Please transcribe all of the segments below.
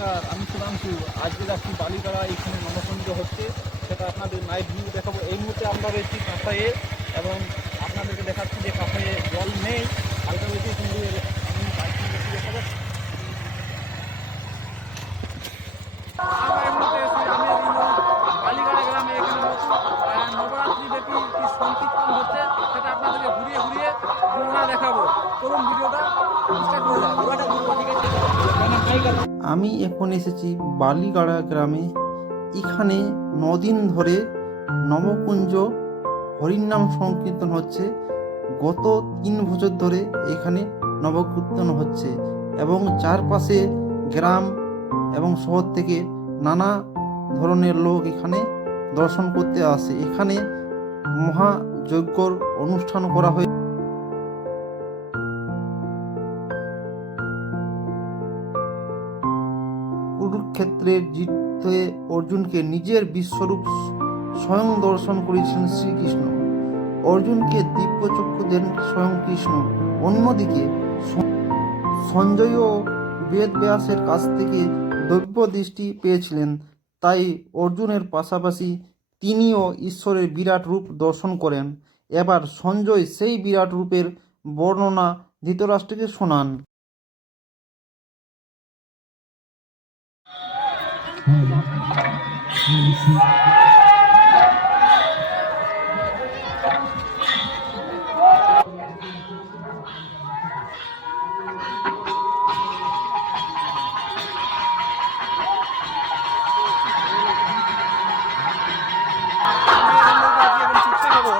নমস্কার, আমি সুধাংশু। আজকে যাচ্ছি বালিপাড়া, এখানে নবকুঞ্জ হচ্ছে, সেটা আপনাদের নাইট ভিউ দেখাবো। এই মুহূর্তে আমরা রয়েছি কাঁসাইয়ে এবং আপনাদেরকে দেখাচ্ছি যে কাঁসাইয়ে জল নেই, হালকা বেশি, কিন্তু আমি বাইকিং বেশি দেখা যাচ্ছে। আমরা এই মুহূর্তে এসেছি বালিপাড়া গ্রামে। এখানে নবরাত্রি ব্যাপী কি সংকীর্তন হচ্ছে, সেটা আপনাদেরকে ঘুরিয়ে ঘুরিয়ে দেখাবো। চলুন ভিডিওটা স্টার্ট করে যাক। আমি এখন এসেছি বালিগাড়া গ্রামে। এখানে 9 দিন ধরে নবকুঞ্জ হরিনাম সংকীর্তন হচ্ছে। গত 3 বছর ধরে এখানে নবকীর্তন হচ্ছে এবং চারপাশে গ্রাম এবং শহর থেকে নানা ধরনের লোক এখানে দর্শন করতে আসে। এখানে মহাযজ্ঞর অনুষ্ঠান করা হয়। কুরুক্ষেত্রের যুদ্ধে অর্জুনকে নিজের বিশ্বরূপ স্বয়ং দর্শন করেছিলেন শ্রীকৃষ্ণ। অর্জুনকে দিব্যচক্ষু দেন স্বয়ং কৃষ্ণ। অন্যদিকে সঞ্জয়ও বেদব্যাসের কাছ থেকে দৈব্য দৃষ্টি পেয়েছিলেন, তাই অর্জুনের পাশাপাশি তিনিও ঈশ্বরের বিরাট রূপ দর্শন করেন। এবার সঞ্জয় সেই বিরাট রূপের বর্ণনা ধৃতরাষ্ট্রকে শোনান।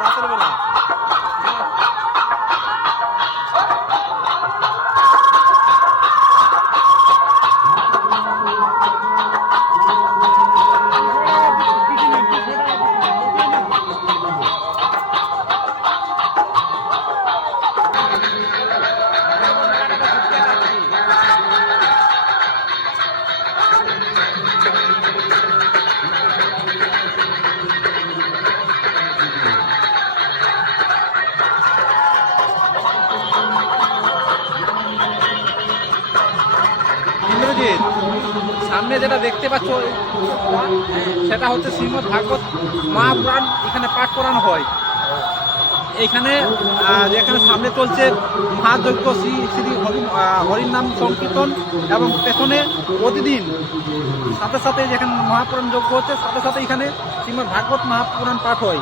রাতের বেলা সামনে যেটা দেখতে পাচ্ছ সেটা হচ্ছে শ্রীমদ্ ভাগবত মহাপুরাণ। এখানে পাঠ করানো হয়। এইখানে যেখানে সামনে চলছে মহাযজ্ঞ শ্রী শ্রী হরির নাম সংকীর্তন, এবং পেছনে প্রতিদিন সাথে সাথে যেখানে মহাপুরাণ যজ্ঞ হচ্ছে, সাথে সাথে এখানে শ্রীমদ্ ভাগবত মহাপুরাণ পাঠ হয়।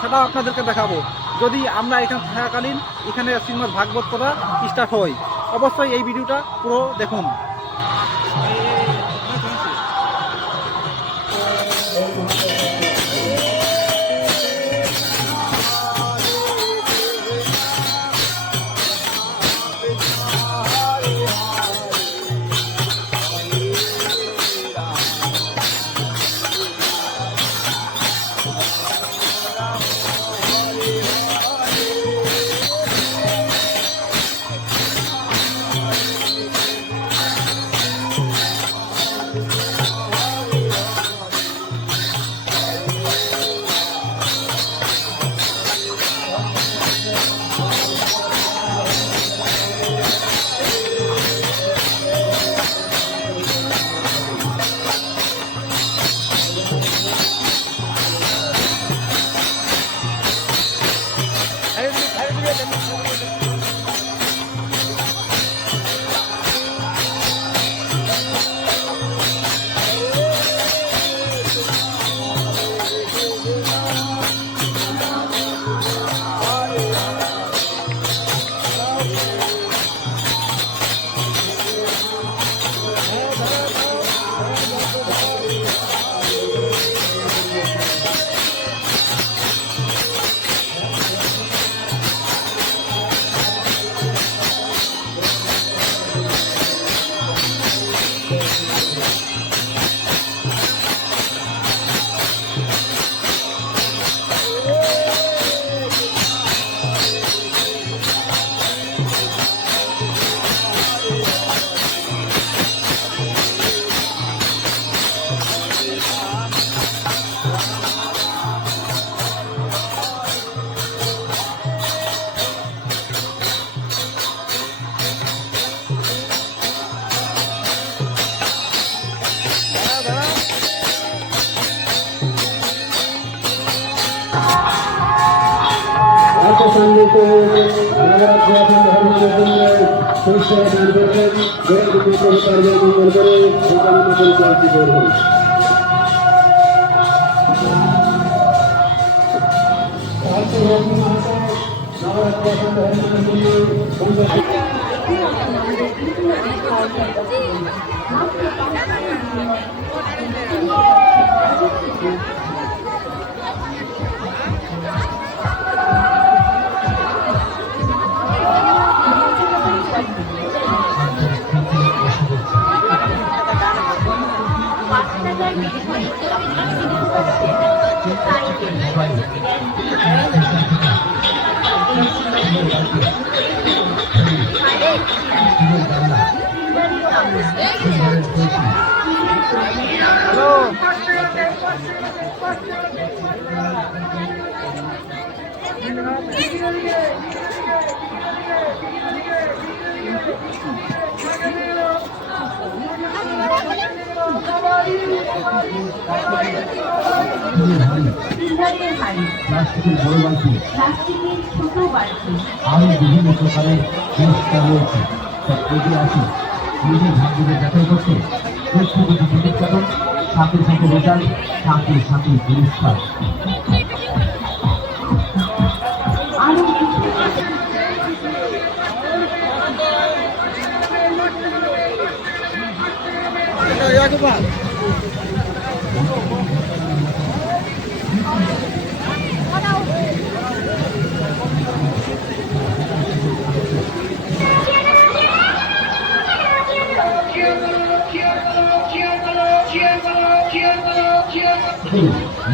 সেটাও আপনাদেরকে দেখাবো। যদি আমরা এখানে থাকাকালীন এখানে শ্রীমদ্ ভাগবত পড়া স্টার্ট হয়, অবশ্যই এই ভিডিওটা পুরো দেখুন। প্লাস্টিকের বড় বালতি, প্লাস্টিকের ছোট বালতি, আরো বিভিন্ন প্রকারের পুরস্কার রয়েছে। সব এগিয়ে আসি নিজের ভাগ্যকে যাচাই করতে। প্রত্যেকটি টিকিট কাটুন, সাথে সাথে রেজাল্ট, সাথে সাথে পুরস্কার।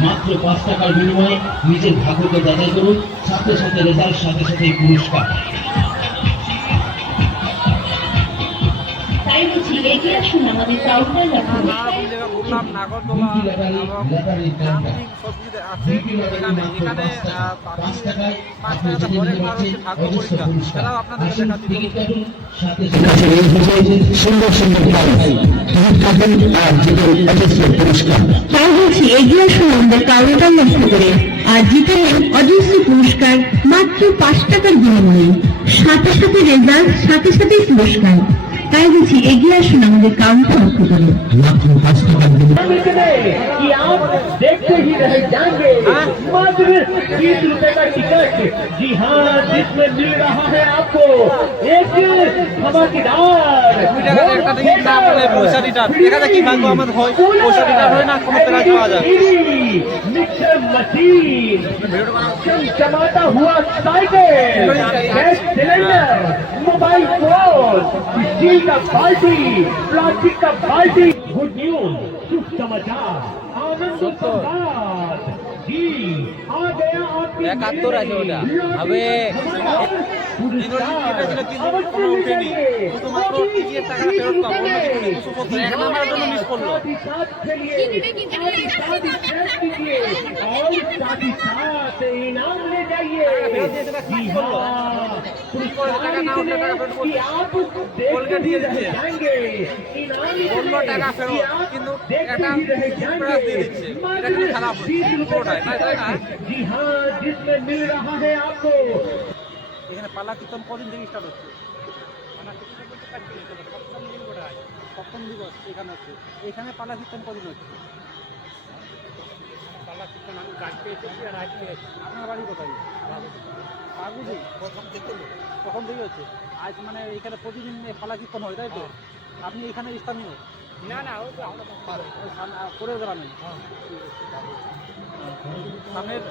মাত্র 5 টাকার বিনিময়ে নিজের ভাগ্যকে যাচাই করুন, সাথে সাথে রেজাল্ট, সাথে সাথে পুরস্কার। তাই বুঝি এগিয়ে আসুন আমাদের কাউন্টার সুন্দর সুন্দর তাই বলছি এগিয়ে আসুন আমাদের কাউন্টার নষ্ট করে আর জিতে অজস্র পুরস্কার মাত্র 5 টাকার বিনিময়ে, সাথে সাথে রেজাল্ট, সাথে সাথে পুরস্কার। তাই বলছি এগিয়ে আসুন আমাদের কাউন্টার নষ্ট করে মাত্র 5 টাকার বিনিময়ে। देखते ही रह जाएंगे मात्र 20 रुपए का टिकट। जी हाँ, जिसमें मिल रहा है आपको एक धमाकेदार मिक्सर मशीन, चमचमाता हुआ cycle, gas cylinder, mobile phone, steel का बाल्टी, प्लास्टिक का बाल्टी। गुड न्यूज, शुभ समाचार, आनंद संवाद। जी आ गया आपकी হবে কোনো উঠেনি, শুধুমাত্র টিকিটের টাকা ফেরত পাবো, এক নাম্বারের জন্য মিস করলো। इनाम ले जाइए। টাকা না উঠলে টাকা ফেরত বলকে দিয়ে দিচ্ছে, বললো টাকা ফেরত, কিন্তু একটা দিয়ে দিচ্ছে। এটা কিন্তু খারাপ পুরোটাই, তাই না? जी हाँ, जिसमें मिल रहा है आपको। এখানে পালা কীর্তন কদিন থেকে স্টার্ট হচ্ছে? পালা কীর্তন বলতে সপ্তম দিন করে হয়, সপ্তম দিবস এখানে হচ্ছে। এখানে পালা কীর্তন কদিন হচ্ছে? পালা কীর্তন আমি গাড়িতে এসেছি আর আজকে। আপনার বাড়ি কোথায়? বাগুদি। কখন থেকে হচ্ছে? আজ মানে এখানে প্রতিদিন পালা কীর্তন হয়, তাই তো? আপনি এখানে স্থানীয়? না না, পরের গ্রামে। সামনের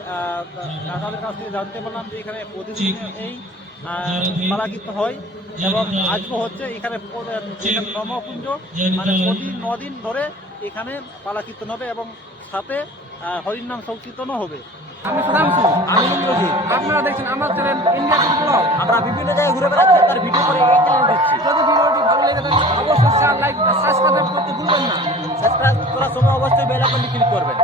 দাদাদের কাছ থেকে জানতে পারলাম যে এখানে প্রতিদিন এই পালা কীর্তন হয় এবং আজকে হচ্ছে। এখানে নমকুঞ্জ মানে প্রতি 9 দিন ধরে এখানে পালা কীর্তন হবে এবং সাথে হরিনাম সংকীর্তনও হবে। আমি সুধাংশু, আমি লুঙ্গি। আপনারা দেখছেন আমার চ্যানেল ইন্ডিয়া ব্লগ। আমরা বিভিন্ন জায়গায় ঘুরে বেড়াচ্ছি, তার ভিডিও করে এই চ্যানেল দিচ্ছি। যদি ভিডিওটি ভালো লেগে থাকে অবশ্যই শেয়ার, লাইক, সাবস্ক্রাইব করতে ভুলবেন না। সাবস্ক্রাইব করার সময় অবশ্যই বেল আইকনটি ক্লিক করবেন।